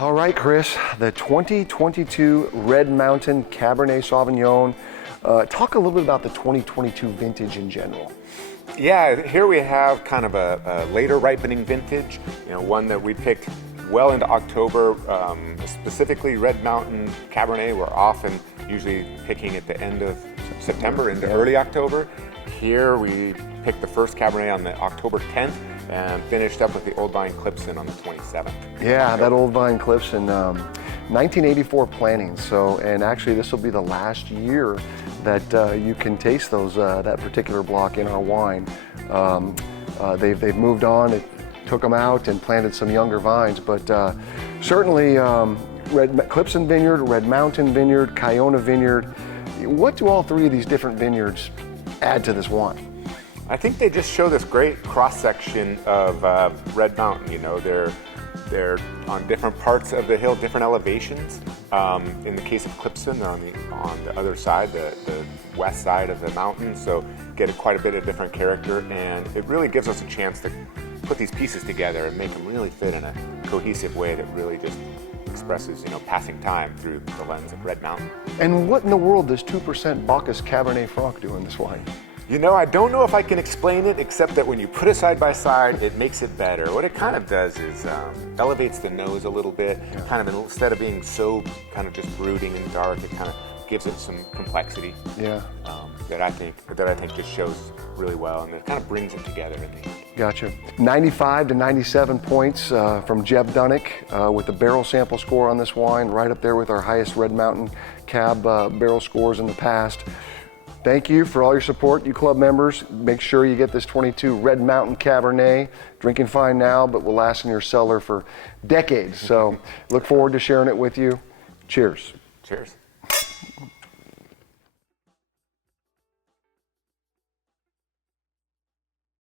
All right, Chris, the 2022 Red Mountain Cabernet Sauvignon. Talk a little bit about the 2022 vintage in general. Yeah, here we have kind of a later ripening vintage, one that we picked well into October, specifically Red Mountain Cabernet. We're often usually picking at the end of September into early October. Here we picked the first Cabernet on the October 10th and finished up with the Old Vine Clipson on the 27th. Yeah, that Old Vine Clipson, 1984 planting. So, and actually this will be the last year that you can taste those that particular block in our wine. They've moved on. It took them out and planted some younger vines, but certainly Red Clipson Vineyard, Red Mountain Vineyard, Kiona Vineyard. What do all three of these different vineyards add to this wine? I think they just show this great cross-section of Red Mountain. They're on different parts of the hill, different elevations. In the case of Clipson, they're on the other side, the west side of the mountain, so get quite a bit of different character, and it really gives us a chance to put these pieces together and make them really fit in a cohesive way that really just expresses, passing time through the lens of Red Mountain. And what in the world does 2% Bacchus Cabernet Franc do in this wine? I don't know if I can explain it, except that when you put it side by side, it makes it better. What it kind of does is elevates the nose a little bit, kind of instead of being so kind of just brooding and dark, it kind of gives it some complexity. Yeah. That I think just shows really well, and it kind of brings it together in the end. Gotcha. 95 to 97 points from Jeb Dunnick with the barrel sample score on this wine, right up there with our highest Red Mountain Cab barrel scores in the past. Thank you for all your support, you club members. Make sure you get this 22 Red Mountain Cabernet. Drinking fine now, but will last in your cellar for decades. So look forward to sharing it with you. Cheers. Cheers.